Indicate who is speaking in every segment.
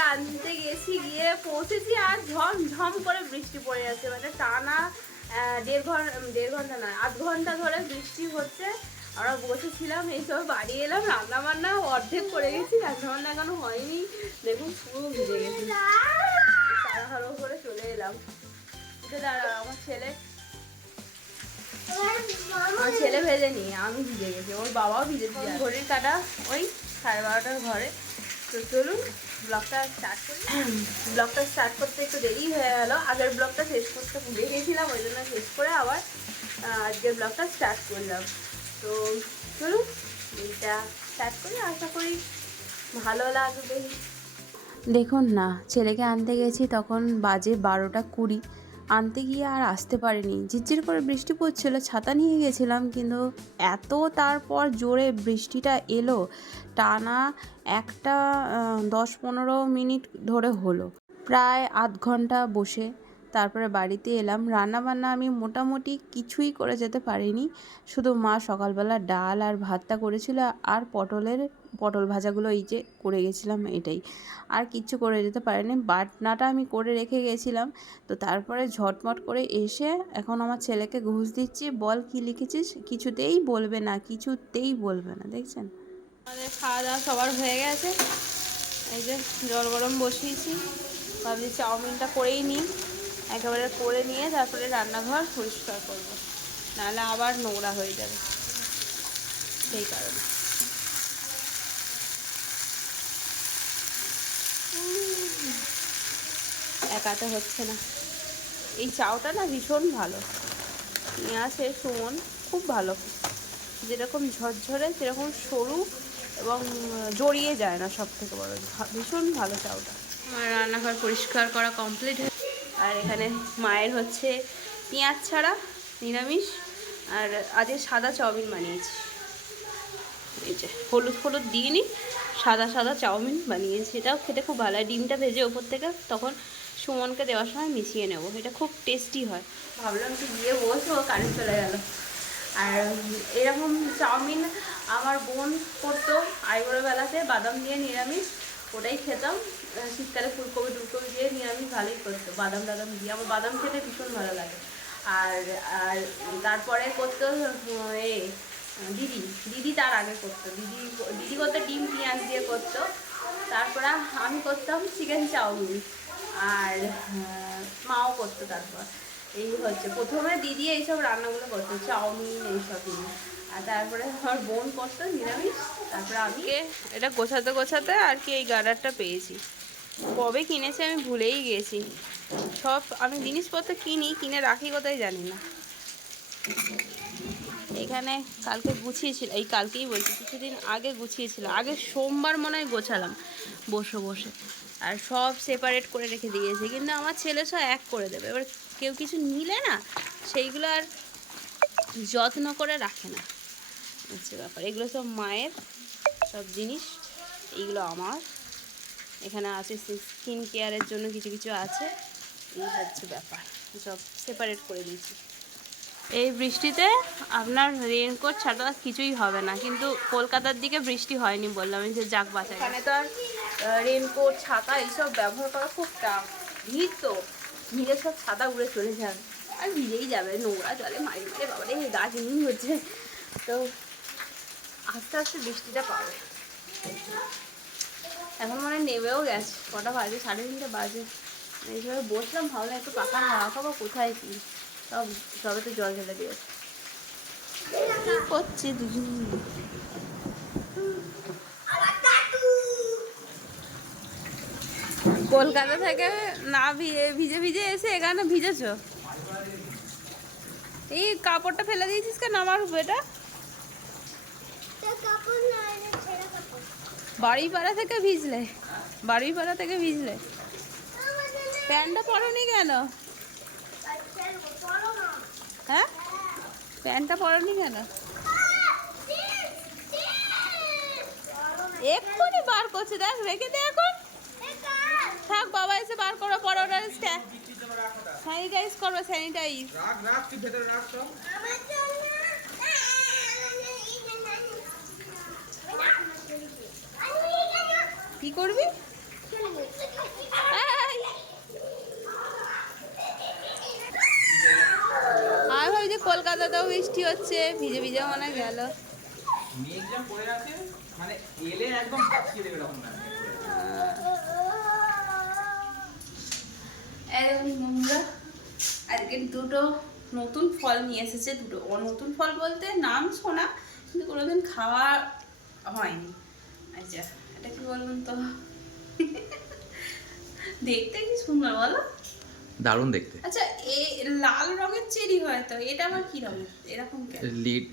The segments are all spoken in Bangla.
Speaker 1: ছেলেকে আনতে গেছি গিয়ে পৌঁছেছি আর ঝম ঝম করে বৃষ্টি পড়ে যাচ্ছে। মানে টানা দেড় ঘণ্টা দেড় ঘণ্টা নয় আধ ঘণ্টা ধরে বৃষ্টি হচ্ছে। আমরা বসেছিলাম এইসব বাড়ি এলাম রান্না বান্না অর্ধেক করে গেছি রান্না বান্না এখনও হয়নি। দেখুন পুরো ভিজে গেছি। তাড়াহাড়ো করে চলে এলাম। এটা দাঁড়া আমার ছেলে। আমার ছেলে ভেজে নি আমি ভিজে গেছি। ওর বাবাও ভিজে ঘড়ির কাটা ওই সাড়ে বারোটার ঘরে। তো চলুন, ব্লগটা স্টার্ট করি। ব্লগটা স্টার্ট করতে একটু দেরি হয়ে গেল। আগের ব্লগটা শেষ করতে ভুলে গেছিলাম ওই জন্য শেষ করে আবার আজকের ব্লগটা স্টার্ট করলাম। তো চলুন এইটা স্টার্ট করি। আশা করি ভালো লাগবে।
Speaker 2: দেখুন না, ছেলেকে আনতে গেছি, তখন বাজে বারোটা কুড়ি। আনতে গিয়ে আর আসতে পারিনি। ঝিরঝির করে বৃষ্টি পড়ছিল, ছাতা নিয়ে গেছিলাম, কিন্তু এত তারপর জোরে বৃষ্টিটা এলো, টানা একটা দশ পনেরো মিনিট ধরে হলো। প্রায় আধ ঘণ্টা বসে তারপরে বাড়িতে এলাম। রান্না বান্না আমি মোটামুটি কিছুই করে যেতে পারিনি। শুধু মা সকালবেলা ডাল আর ভাতটা করেছিল আর পটলের, পটল ভাজাগুলো এই যে করে গেছিলাম এটাই। আর কিচ্ছু করে যেতে পারিনি। বাটনাটা আমি করে রেখে গেছিলাম। তো তারপরে ঝটমট করে এসে এখন আমার ছেলেকে ঘুষ দিচ্ছি। বল কি লিখেছিস? কিছুতেই বলবে না, কিছুতেই বলবে না, দেখছেন?
Speaker 1: আমাদের খাওয়া দাওয়া সবার হয়ে গেছে। এই যে জল গরম বসিয়েছি। ভাবছি চাউমিনটা করেই নিই। একেবারে করে নিয়ে তারপরে রান্নাঘর পরিষ্কার করব। নাহলে আবার নোংরা হয়ে যাবে। সেই কারণে। একাতে হচ্ছে না। এই চাউটা না ভীষণ ভালো। নিয়ে সুমন, খুব ভালো। যেরকম ঝরঝরে, সেরকম সরু এবং জড়িয়ে যায় না সব থেকে বড়। ভীষণ ভালো চাউটা। আমার রান্নাঘর পরিষ্কার করা কমপ্লিট আর এখানে মায়ের হচ্ছে পেঁয়াজ ছাড়া নিরামিষ, আর আজকে সাদা চাউমিন বানিয়েছি। এই যে, হলুদ হলুদ দিইনি, সাদা সাদা চাউমিন বানিয়েছি। এটাও খেতে খুব ভালো হয়। ডিমটা ভেজে ওপর থেকে তখন সুমনকে দেওয়ার সময় মিশিয়ে নেব। এটা খুব টেস্টি হয়। ভাবলাম কি গিয়ে বসবো কারেন্ট চলে গেল। আর এরকম চাউমিন আমার বোন করতো আইবুড়ো বেলাতে বাদাম দিয়ে নিরামিষ। ওটাই খেতাম। শীতকালে ফুলকপি টুলকপি দিয়ে নিরামিষ ভালোই করতো বাদাম, টাদাম দিয়ে। আমার বাদাম খেতে ভীষণ ভালো লাগে। আর আর তারপরে করতো এ, দিদি। দিদি তার আগে করতো। দিদি দিদি করতো ডিম, পেঁয়াজ দিয়ে করতো। তারপরে আমি করতাম চিকেন চাউমিন। আর মাও করতো তারপর। এই হচ্ছে। প্রথমে দিদি এইসব রান্নাগুলো করতো, চাউমিন এইসব আর তারপরে আমার বোন করতো নিরামিষ, তারপরে আমি এটা গোছাতে গোছাতে আর কি এই গার্ডারটা পেয়েছি। কবে কিনেছি আমি ভুলেই গেছি। সব আমি জিনিসপত্র কিনি, কিনে রাখি কোথায় জানি না। এখানে কালকে গুছিয়েছিল, এই কালকেই বলছি, কিছুদিন আগে গুছিয়েছিল। আগে সোমবার মনে হয় গোছালাম, বসে বসে। আর সব সেপারেট করে রেখে দিয়েছি, কিন্তু আমার ছেলে সব এক করে দেবে। এবার কেউ কিছু নিলে না, সেইগুলো আর যত্ন করে রাখে না। হচ্ছে ব্যাপার। এগুলো সব মায়ের সব জিনিস, এইগুলো আমার। এখানে আছে স্কিন কেয়ারের জন্য কিছু কিছু আছে। এই হচ্ছে ব্যাপার। সব সেপারেট করে দিয়েছি। এই বৃষ্টিতে আপনার রেনকোট ছাড়া কিছুই হবে না। কিন্তু কলকাতার দিকে বৃষ্টি হয়নি বললাম যে যাক বাঁচাই। এখানে তো আর রেনকোট ছাতা এইসব ব্যবহার করা খুব টাফ ভিড় তো। ভিড়ে সব ছাতা উড়ে চলে যাবে আর ভিজেই যাবে নোংরা জলে মারি মারি বাবারে গাছ এমনি হচ্ছে তো আস্তে আস্তে বৃষ্টিটা পাবে এখন মনে হয় নেবেও গেছে কটা বাজে সাড়ে তিনটে বাজে এইভাবে বসলাম ভাবলাম একটু পাখা হাওয়া খাব কোথায় কি সব সবে তো জল ঢেলে দিয়েছে করছে দিদি কলকাতা থেকে না ভিজে ভিজে ভিজে এসে এখানে ভিজেছ? এই কাপড়টা ফেলে দিয়েছিস কেন আমার এটা? বাড়ি পাড়া থেকে ভিজলে বাড়ি পাড়া থেকে ভিজলে। প্যান্টটা পরনি কেন? হ্যাঁ? প্যান্টটা পরনি কেন? এক্ষুনি বার করছে, দেখ, রেখে দে এখন। থাক বাবা এসে বার করো পরে ওটার স্যানিটাইজ করো স্যানিটাইজ
Speaker 3: রাখ রাখ ভেতরে রাখ
Speaker 1: কি করবি? আর ভাবি যে কলকাতাতেও বৃষ্টি হচ্ছে ভিজে ভিজে মনে গেল।
Speaker 3: মেঘ পড়ে আছে মানে এলে একদম এরকম না
Speaker 1: একদম নোংরা। আজকে দুটো নতুন ফল নিয়ে এসেছে দুটো। ও নতুন ফল বলতে নাম শোনা কিন্তু কোনোদিন খাওয়া হয়নি। আচ্ছা এটা কি বলুন তো? দেখতে কি সুন্দর বলো?
Speaker 3: দারুণ দেখতে।
Speaker 1: আচ্ছা এ লাল রঙের চেরি হয় তো এটা আবার কি রঙের? এরকম
Speaker 3: লিড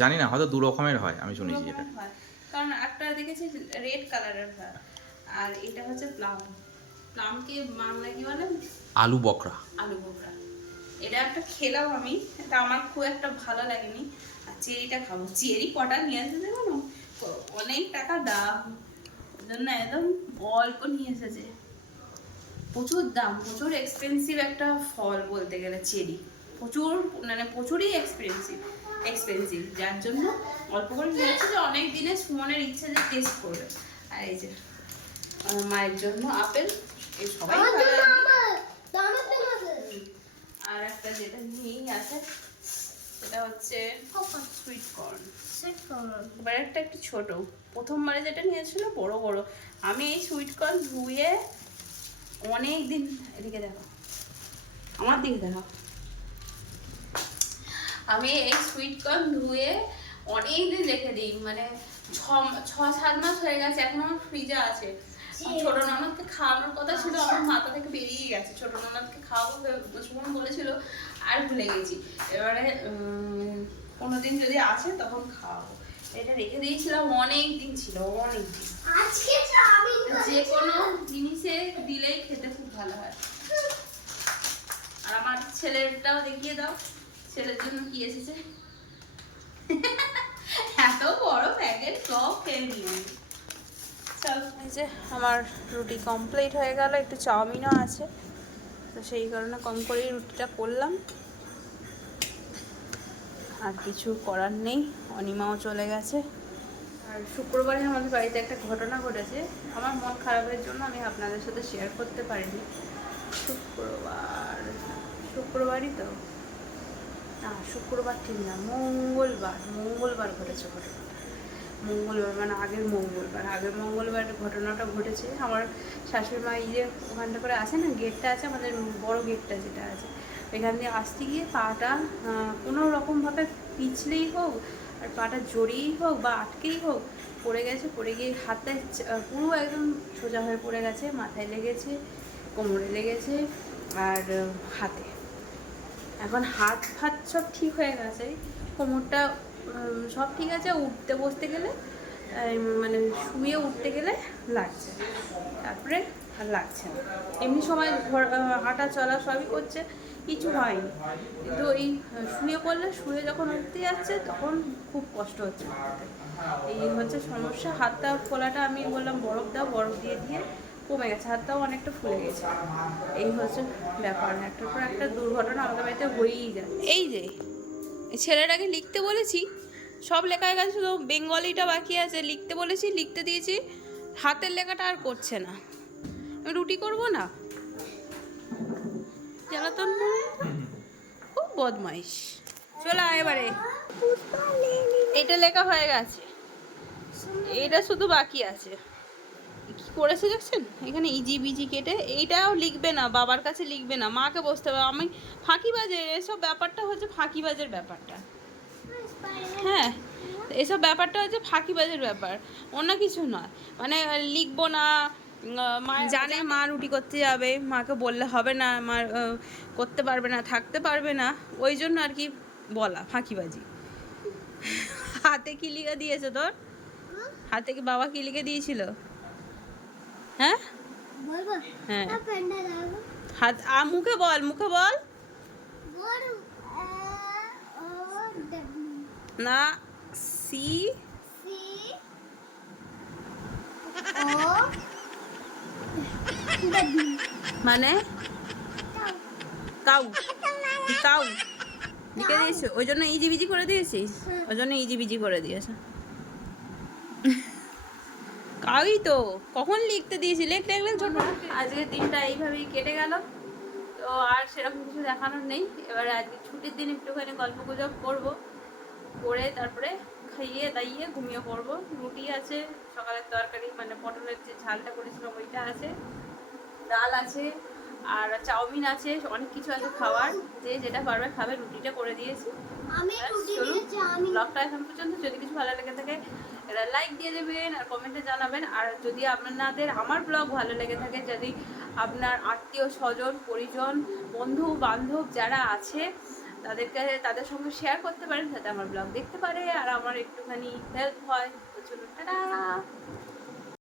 Speaker 3: জানি না হয়তো দু রকমের হয় আমি শুনেছি এটা।
Speaker 1: কারণ একটা দেখেছি রেড কালারের হয় আর এটা হচ্ছে প্লাম প্লামকে বাংলা কি বলে?
Speaker 3: আলু বকরা।
Speaker 1: আলু বোখরা এটা একটা খেলাম আমি। এটা আমার খুব একটা ভালো লাগেনি। আর চেরিটা খাব। চেরি কটা নিয়ে জানো ক- অনেক টাকা দাম। ওই জন্য একদম অল্প নিয়ে এসেছে। প্রচুর দাম প্রচুর এক্সপেন্সিভ একটা ফল বলতে গেলে চেরি। প্রচুর মানে প্রচুরই এক্সপেন্সিভ এক্সপেন্সিভ যার জন্য অল্প করে নিয়ে এসেছে। যে অনেক দিনে সুমনের ইচ্ছে যে টেস্ট করবে। আর এই যে মায়ের জন্য আপেল। এই সবাই আর একটা যেটা নিয়েই আছে সেটা হচ্ছে সুইট কর্ন। এবার একটা একটু ছোট। প্রথমবারে যেটা নিয়েছিল বড় বড়। আমি এই সুইট কর্ন ধুয়ে অনেক দিন এদিকে দেখো। আমার দিকে দেখো। আমি এই সুইট কর্ন ধুয়ে অনেক দিন রেখে দিই। মানে ছ ছ সাত মাস হয়ে গেছে এখন আমার ফ্রিজে আছে। ছোট ননদকে খাওয়ানোর কথা ছিল আমার মাথা থেকে বেরিয়ে গেছে। ছোট ননদকে খাওয়াবো বলেছিল আর ভুলে গেছি। এবারে কোনোদিন যদি আসে তখন খাওয়াবো। এটা রেখে দিয়েছিলাম অনেক দিন ছিল অনেক দিন।
Speaker 4: আজকে
Speaker 1: যে কোনো জিনিসে দিলেই খেতে খুব ভালো হয়। আর আমার ছেলেরটাও দেখিয়ে দাও ছেলের জন্য কি এসেছে। এত বড় প্যাকেট সব খেয়ে নিয়ে যে আমার রুটি কমপ্লিট হয়ে গেল, একটু চাউমিনও আছে। তো সেই কারণে কম করেই রুটিটা করলাম। আর কিছু করার নেই, অনিমাও চলে গেছে। আর শুক্রবারে আমাদের বাড়িতে একটা ঘটনা ঘটেছে। আমার মন খারাপের জন্য আমি আপনাদের সাথে শেয়ার করতে পারিনি। শুক্রবার, শুক্রবারই তো? না, শুক্রবার ঠিক না, মঙ্গলবার মঙ্গলবার ঘটেছে ঘটনাটা। মঙ্গলবার মানে আগের মঙ্গলবার। আগের মঙ্গলবার ঘটনাটা ঘটেছে। আমার শাশুড়ি মা এই যে ওখানটা করে আছে না, গেটটা আছে, আমাদের বড় গেটটা যেটা আছে। এখান দিয়ে আসতে গিয়ে পাটা কোনো রকমভাবে পিছলেই হোক, আর পাটা জড়িয়েই হোক বা আটকেই হোক, পড়ে গেছে, পড়ে গিয়ে হাতটা পুরো একদম সোজা হয়ে পড়ে গেছে, মাথায় লেগেছে, কোমরে লেগেছে, আর হাতে। এখন হাত ফাত সব ঠিক হয়ে গেছে। কোমরটা সব ঠিক আছে, উঠতে, বসতে গেলে মানে শুয়ে উঠতে গেলে লাগছে। তারপরে আর লাগছে না। এমনি সময় হাঁটা চলা সবই করছে, কিছু হয়নি। কিন্তু এই শুয়ে পড়লে, শুয়ে যখন উঠতে যাচ্ছে, তখন খুব কষ্ট হচ্ছে এই হচ্ছে সমস্যা। হাতটা ফোলাটা আমি বললাম, বরফ দাও, বরফ দিয়ে দিয়ে কমে গেছে। হাতটাও অনেকটা ফুলে গেছে। এই হচ্ছে ব্যাপার। একটার পর একটা দুর্ঘটনা আমাদের বাড়িতে হয়েই যায় এই যে ছেলেটাকে লিখতে বলেছি, সব লেখা হয়ে গেছে শুধু বেঙ্গলিটা বাকি আছে, লিখতে বলেছি, লিখতে দিয়েছি, হাতের লেখাটা আর করছে না। রুটি করব না? জ্বালাতন খুব বদমাইশ। চলে এবারে। এটা লেখা হয়ে গেছে। এটা শুধু বাকি আছে। করেছে দেখছেন? এখানে ইজি বিজি কেটে এইটাও লিখবে না, বাবার কাছে লিখবে না, মাকে বসতে হবে। আমি ফাঁকিবাজে, এসব ব্যাপারটা হচ্ছে ফাঁকিবাজের ব্যাপারটা। হ্যাঁ এসব ব্যাপারটা হচ্ছে ফাঁকিবাজের ব্যাপার, অন্য কিছু নয়। মানে লিখব না মা জানে মা রুটি করতে যাবে, মাকে বললে হবে না মা করতে পারবে না, থাকতে পারবে না, ওই জন্য আর কি বলা, ফাঁকিবাজি। হাতে কি লিখে দিয়েছে তোর? হাতে কি বাবা কি লিখে দিয়েছিল? হ্যাঁ? হ্যাঁ। হাত আ মুখে বল মুখে বল। না সি। মানে? কাউ। কাউ। লিখে দিয়েছে। ওই জন্য ইজি বিজি করে দিয়েছিস? ওই জন্য ইজি বিজি করে দিয়েছে।
Speaker 2: কাউই তো কখন লিখতে দিয়েছি? লিখতে গেলে ছোট
Speaker 1: আজকের দিনটা এইভাবেই কেটে গেল। তো আর সেরকম কিছু দেখানোর নেই। এবারে আজকে ছুটির দিন একটুখানি গল্প গুজব করব। করে তারপরে খাইয়ে দাইয়ে ঘুমিয়ে পড়ব। রুটি আছে সকালের তরকারি মানে পটলের যে ঝালটা করেছিলাম ওইটা আছে। ডাল আছে আর চাউমিন আছে অনেক কিছু আছে খাওয়ার। যে যেটা পারবে খাবে রুটিটা করে দিয়েছি। ব্লগটা এখন পর্যন্ত যদি কিছু ভালো লেগে থাকে এটা লাইক দিয়ে দেবেন আর কমেন্টে জানাবেন। আর যদি আপনাদের আমার ব্লগ ভালো লেগে থাকে, যদি আপনার আত্মীয় স্বজন, পরিজন, বন্ধু, বান্ধব যারা আছে, তাদেরকে, তাদের সঙ্গে শেয়ার করতে পারেন, যাতে আমার ব্লগ দেখতে পারে আর আমার একটুখানি হেল্প হয়। তো চলুন, টাটা!